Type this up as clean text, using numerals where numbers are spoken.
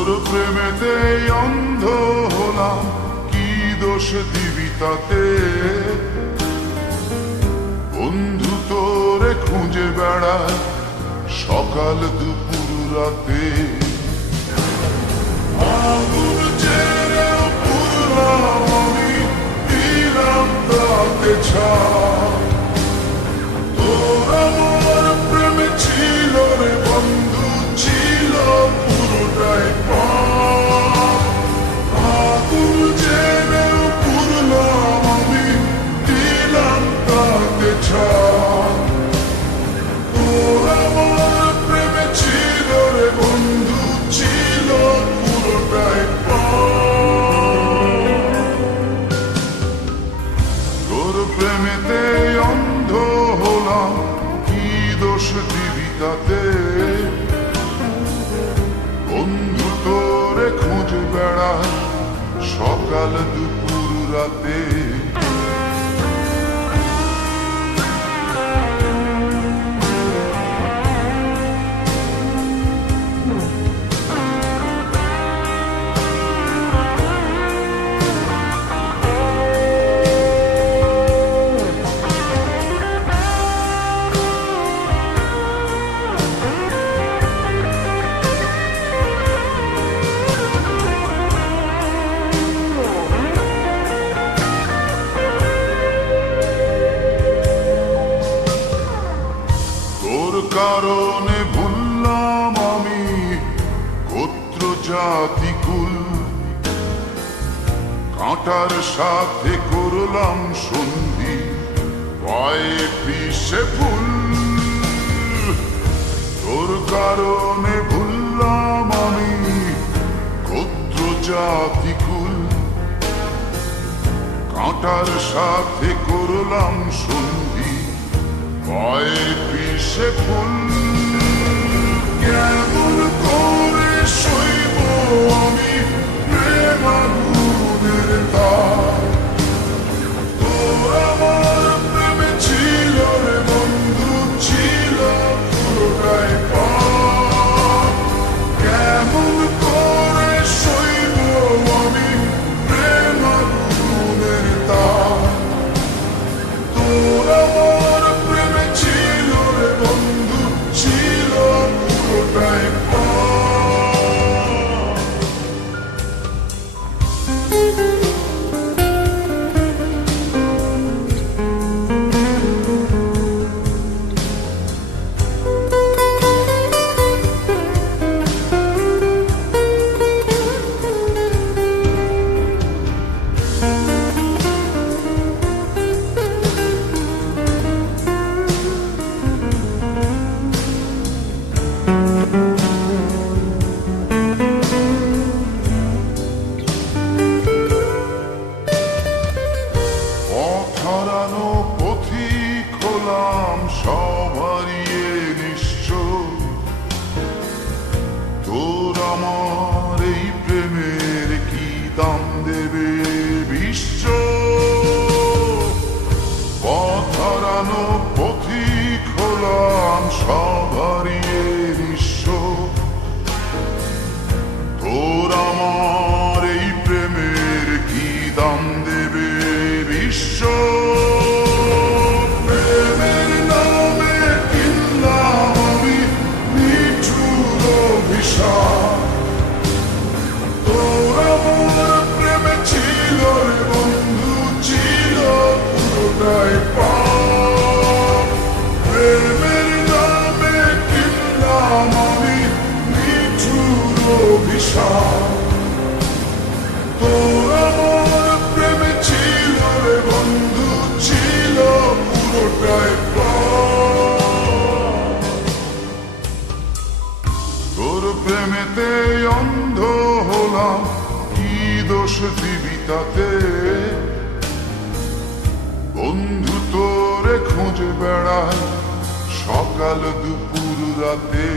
তোর প্রেমেতে অন্ধ হলাম, কি দোষ দিবি তাতে? বন্ধু তোরে খুঁজে বেড়ায় সকাল দুপুর রাতে। আগুন ছেড়েও পুরলাম আমি, দিলাম তাতে ছাপ। তোর আমার প্রেমে ছিল রে বন্ধু, ছিল পুরোটাই পাপ। আগুন ছেড়েও পুরলাম আমি, দিলাম তাতে ছাপ। তোর আমার প্রেমে ছিল রে বন্ধু, ছিল পুরোটাই পাপ। তোর প্রেমেতে অন্ধ হলাম, কি দোষ দিবি তাতে? বন্ধু তোরে খুঁজে বেড়ায় সকাল দুপুর রাতে। তোর কারণে ভুললাম আমি গোত্র জাতি কুল, কাঁটার সাথে করলাম সন্ধি, পায়ে পিষে ফুল। তোর কারণে ভুললাম আমি গোত্র জাতি কুল, কাঁটার সাথে করলাম সন্ধি, পায়ে পিষে ফুল। কেমন করে সইব আমি প্রেম আগুনের তাপ? তোর আমার প্রেমে ছিল রে বন্ধু, ছিল পুরোটাই পাপ। কেমন করে সইব আমি প্রেম আগুনের তাপ? তোর আমার প্রেমে ছিল রে বন্ধু, ছিল পুরোটাই পাপ। হারানো পথিক হলাম, সব হারিয়ে নিশ্চয়। তোর আমার এই প্রেমের কি দাম দেবে বিশ্ব? পথ হারানো পথিক হলাম, সব হারিয়ে নিঃস্ব। তোর আমার এই প্রেমের কি দাম দেবে বিশ্ব? প্রেমের নামে কিনলাম আমি নিঠুর অভিশাপ। তোর আমার প্রেমে ছিল রে বন্ধু, ছিল পুরোটাই পাপ। প্রেমের নামে কিনলাম আমি নিঠুর অভিশাপ। তোর আমার প্রেমে ছিল রে বন্ধু, ছিল পুরোটাই পাপ। তোর প্রেমেতে অন্ধ হলাম, কি দোষ দিবি তাতে? বন্ধু তোরে খুঁজে বেড়ায় সকাল দুপুর রাতে।